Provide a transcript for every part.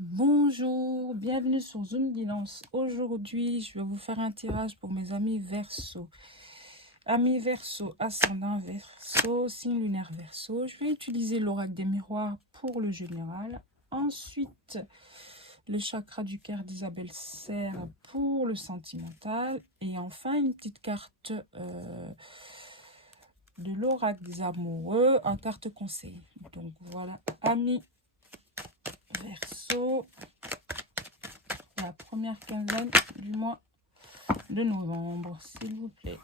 Bonjour, bienvenue sur Zoom Guidance. Aujourd'hui, je vais vous faire un tirage pour mes amis Verseau. Amis Verseau, ascendant Verseau, signe lunaire Verseau. Je vais utiliser l'oracle des miroirs pour le général. Ensuite, le chakra du cœur d'Isabelle Serre pour le sentimental. Et enfin, une petite carte de l'oracle des amoureux en carte conseil. Donc voilà, amis Verseau. La première quinzaine du mois de novembre, s'il vous plaît.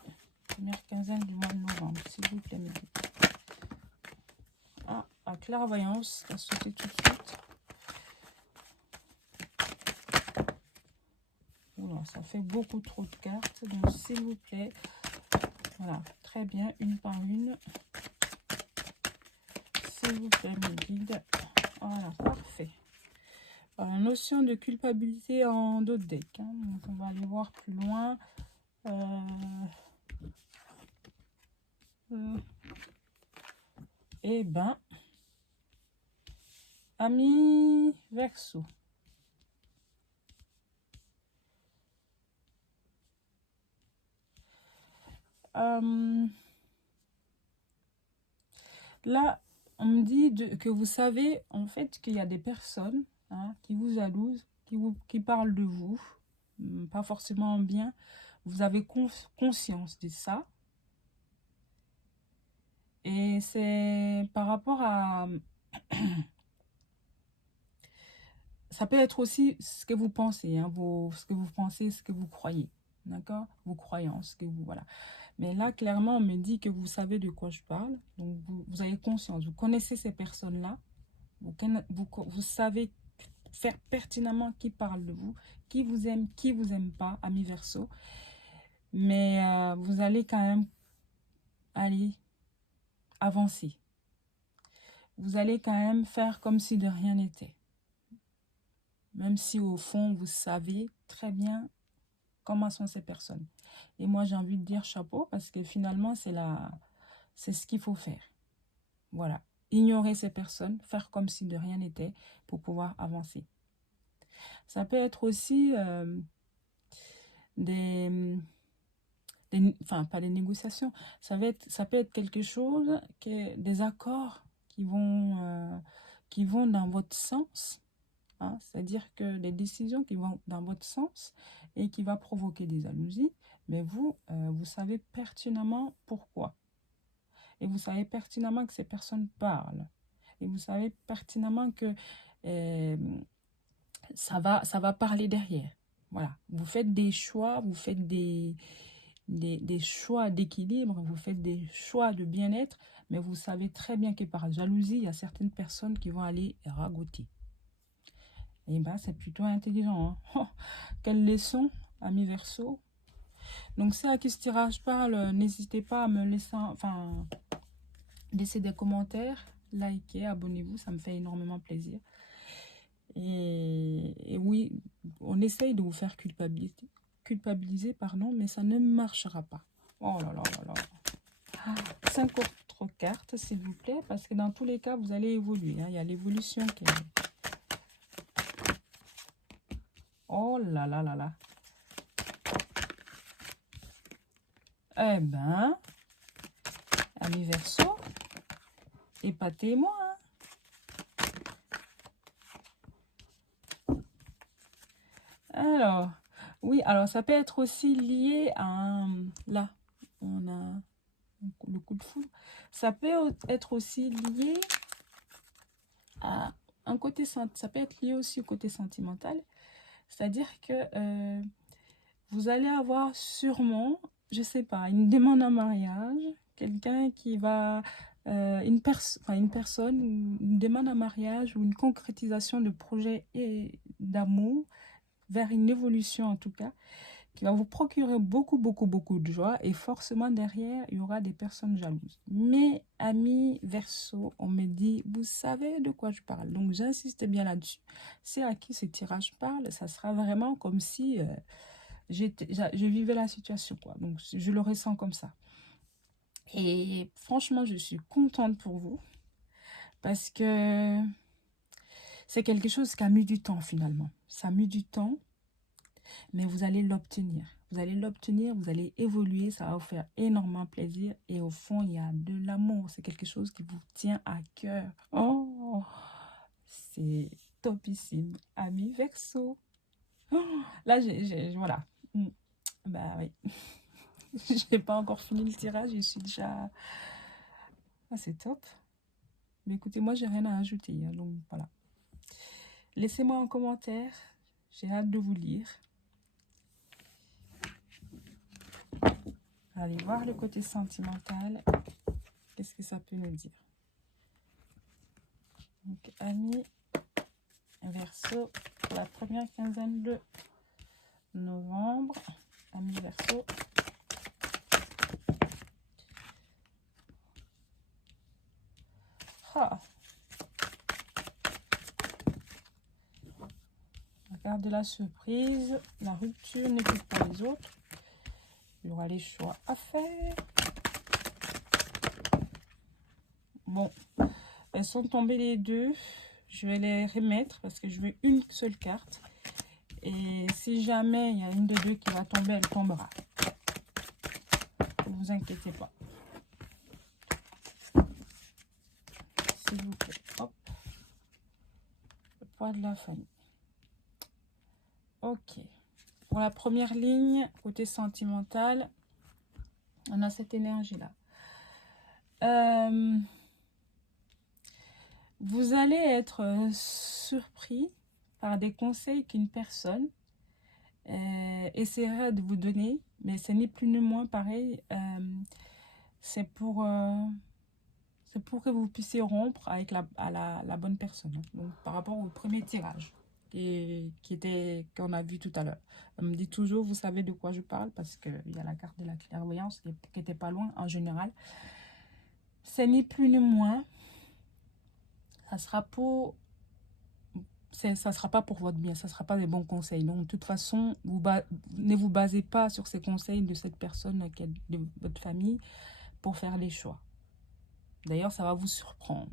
Première quinzaine du mois de novembre, s'il vous plaît. Ah, la clairvoyance a sauté tout de suite. Oula, ça fait beaucoup trop de cartes, donc s'il vous plaît. Voilà, très bien, une par une. S'il vous plaît, mes guides. Voilà, parfait. La notion de culpabilité en d'autres decks. Hein. Donc, on va aller voir plus loin. Eh ben, amis Verseau. Là, on me dit que vous savez en fait qu'il y a des personnes qui vous jalousent, qui parlent de vous, pas forcément en bien. Vous avez conscience de ça. Et c'est par rapport à... Ça peut être aussi ce que vous pensez, ce que vous pensez, ce que vous croyez. D'accord? Vos croyances, que vous... Voilà. Mais là, clairement, on me dit que vous savez de quoi je parle. Donc, vous avez conscience. Vous connaissez ces personnes-là. Vous savez faire pertinemment qui parle de vous, qui vous aime pas, amis Verseau. Mais vous allez quand même aller avancer. Vous allez quand même faire comme si de rien n'était. Même si au fond, vous savez très bien comment sont ces personnes. Et moi, j'ai envie de dire chapeau parce que finalement, c'est ce qu'il faut faire. Voilà. Ignorer ces personnes, faire comme si de rien n'était pour pouvoir avancer. Ça peut être aussi enfin, pas des négociations. Ça peut être quelque chose, des accords qui vont dans votre sens. Hein, c'est-à-dire que des décisions qui vont dans votre sens et qui va provoquer des jalousies, mais vous savez pertinemment pourquoi. Et vous savez pertinemment que ces personnes parlent. Et vous savez pertinemment que ça va parler derrière. Voilà. Vous faites des choix, vous faites des choix d'équilibre, vous faites des choix de bien-être, mais vous savez très bien que par jalousie, il y a certaines personnes qui vont aller ragoter. Et bien, c'est plutôt intelligent. Hein. Oh, quelle leçon, amis Verseau. Donc, si à qui ce tirage parle, n'hésitez pas à me laisser des commentaires, likez, abonnez-vous, ça me fait énormément plaisir. Et oui, on essaye de vous faire culpabiliser, mais ça ne marchera pas. Oh là là là là. 5 autres cartes, s'il vous plaît, parce que dans tous les cas, vous allez évoluer. Hein. Il y a l'évolution qui est... Oh là là là là. Eh ben, amis Verseau, épatez-moi. Hein. Alors, oui, alors ça peut être aussi lié à... Là, on a le coup de foudre. Ça peut être aussi lié à un côté... Ça peut être lié aussi au côté sentimental. C'est-à-dire que vous allez avoir sûrement, je sais pas, une demande en mariage, quelqu'un qui va... une personne, une demande en mariage ou une concrétisation de projet et d'amour vers une évolution en tout cas, qui va vous procurer beaucoup, beaucoup, beaucoup de joie et forcément derrière, il y aura des personnes jalouses. Mais, amis Verseau, on me dit, vous savez de quoi je parle. Donc, j'insiste bien là-dessus. C'est à qui ce tirage parle, ça sera vraiment comme si je vivais la situation, quoi. Donc, je le ressens comme ça. Et franchement, je suis contente pour vous parce que C'est quelque chose qui a mis du temps finalement. Ça a mis du temps, mais vous allez l'obtenir. Vous allez l'obtenir, vous allez évoluer, ça va vous faire énormément plaisir. Et au fond, il y a de l'amour. C'est quelque chose qui vous tient à cœur. Oh, c'est topissime. Ami Verseau. Oh, là, voilà. Bah oui. J'ai pas encore fini le tirage, je suis déjà... Ah, c'est top. Mais écoutez, moi, j'ai rien à ajouter. Hein, donc, voilà. Laissez-moi un commentaire. J'ai hâte de vous lire. Allez voir le côté sentimental. Qu'est-ce que ça peut nous dire? Donc, Ami Verseau, pour la première quinzaine de novembre. Ami Verseau. Ah. La carte de la surprise. La rupture n'écoute pas les autres. Il y aura les choix à faire. Bon, elles sont tombées les deux. Je vais les remettre parce que je veux une seule carte. Et si jamais il y a une des deux qui va tomber, elle tombera. Ne vous inquiétez pas. S'il vous plaît. Hop. Le poids de la famille. Ok. Pour la première ligne, côté sentimental, on a cette énergie-là. Vous allez être surpris par des conseils qu'une personne essaiera de vous donner, mais ce n'est plus ni moins pareil. C'est pour que vous puissiez rompre avec la bonne personne. Donc, par rapport au premier tirage qu'on a vu tout à l'heure. On me dit toujours, vous savez de quoi je parle, parce qu'il y a la carte de la clairvoyance qui n'était pas loin en général. Ce n'est plus ni moins. Ça sera pas pour votre bien, ça ne sera pas des bons conseils. Donc, de toute façon, ne vous basez pas sur ces conseils de cette personne qui est de votre famille pour faire les choix. D'ailleurs, ça va vous surprendre.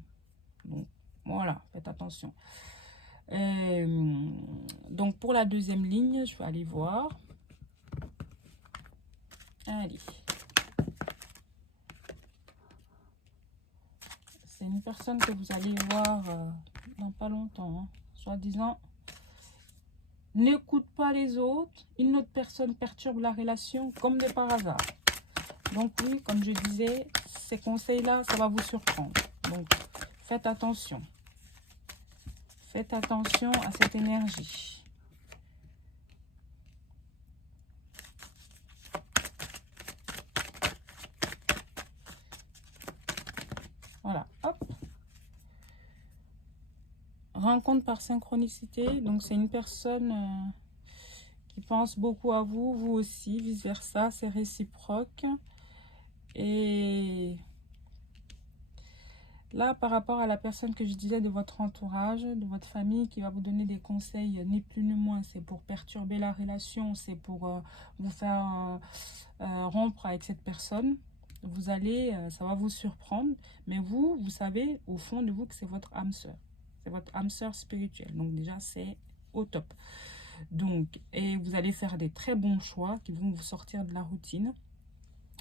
Donc, voilà, faites attention. Donc, pour la deuxième ligne, je vais aller voir. Allez. C'est une personne que vous allez voir dans pas longtemps, hein, soi-disant. N'écoute pas les autres. Une autre personne perturbe la relation comme de par hasard. Donc oui, comme je disais, ces conseils-là, ça va vous surprendre. Donc, faites attention. Faites attention à cette énergie. Voilà, hop. Rencontre par synchronicité. Donc, c'est une personne qui pense beaucoup à vous, vous aussi, vice-versa. C'est réciproque. Et là, par rapport à la personne que je disais de votre entourage, de votre famille, qui va vous donner des conseils, ni plus ni moins, c'est pour perturber la relation, c'est pour vous faire rompre avec cette personne. Vous allez, ça va vous surprendre, mais vous savez au fond de vous que c'est votre âme sœur. C'est votre âme sœur spirituelle. Donc déjà, c'est au top. Donc, et vous allez faire des très bons choix qui vont vous sortir de la routine.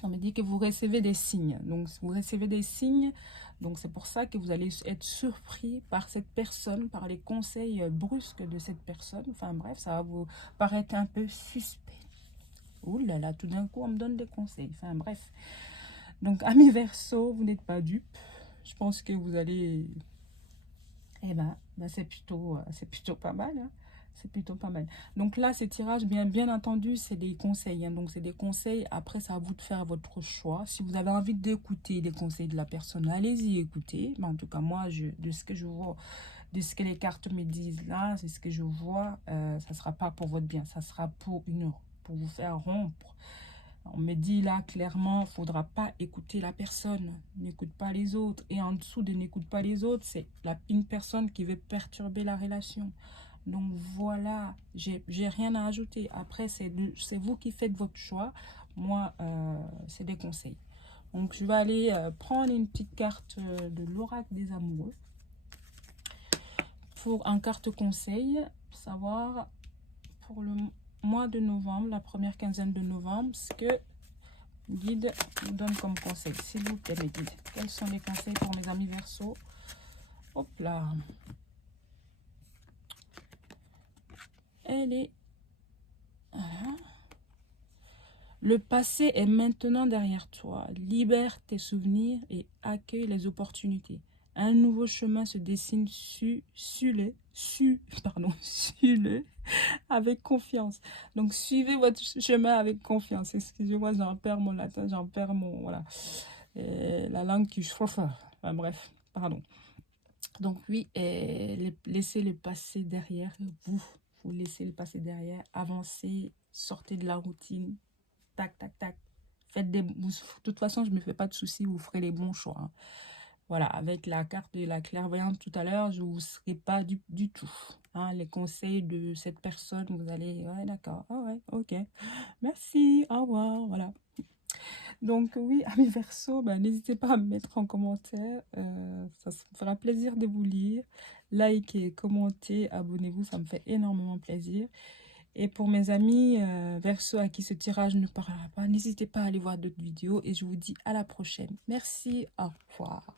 On me dit que vous recevez des signes. Donc, vous recevez des signes. Donc, c'est pour ça que vous allez être surpris par cette personne, par les conseils brusques de cette personne. Enfin, bref, ça va vous paraître un peu suspect. Ouh là là, tout d'un coup, on me donne des conseils. Enfin, bref. Donc, amis Verseau, vous n'êtes pas dupes. Je pense que vous allez... Eh ben c'est plutôt pas mal, hein. C'est plutôt pas mal. Donc là, ces tirages, bien entendu, c'est des conseils. Hein. Donc, c'est des conseils. Après, c'est à vous de faire votre choix. Si vous avez envie d'écouter les conseils de la personne, allez-y, écoutez. Mais en tout cas, moi, de ce que je vois, de ce que les cartes me disent là, c'est ce que je vois, ça ne sera pas pour votre bien. Ça sera pour vous faire rompre. On me dit là clairement, il ne faudra pas écouter la personne, n'écoute pas les autres. Et en dessous de n'écoute pas les autres, c'est une personne qui veut perturber la relation. Donc voilà, j'ai rien à ajouter. Après, c'est vous qui faites votre choix. Moi, c'est des conseils. Donc je vais aller prendre une petite carte de l'oracle des amoureux pour un carte conseil, savoir pour le mois de novembre, la première quinzaine de novembre, ce que guide nous donne comme conseil. S'il vous plaît, mes guides. Quels sont les conseils pour mes amis Verseau? Hop là. Elle est... Voilà. Le passé est maintenant derrière toi. Libère tes souvenirs et accueille les opportunités. Un nouveau chemin se dessine sur-le avec confiance. Donc, suivez votre chemin avec confiance. Excusez-moi, j'en perds mon latin, j'en perds mon... Voilà. La langue qui... Enfin, bref, pardon. Donc, oui, laissez le passé derrière vous. Vous laissez le passé derrière. Avancez, sortez de la routine. Tac, tac, tac. Faites des... De toute façon, je ne me fais pas de soucis, vous ferez les bons choix. Hein. Voilà, avec la carte de la clairvoyante tout à l'heure, je ne vous serai pas du tout. Hein, les conseils de cette personne, vous allez... Ouais, d'accord. Ah ouais, ok. Merci, au revoir. Voilà. Donc oui, amis Verseaux, ben, n'hésitez pas à me mettre en commentaire. Ça me fera plaisir de vous lire. Likez, commentez, abonnez-vous, ça me fait énormément plaisir. Et pour mes amis Verseaux à qui ce tirage ne parlera pas, n'hésitez pas à aller voir d'autres vidéos et je vous dis à la prochaine. Merci, au revoir.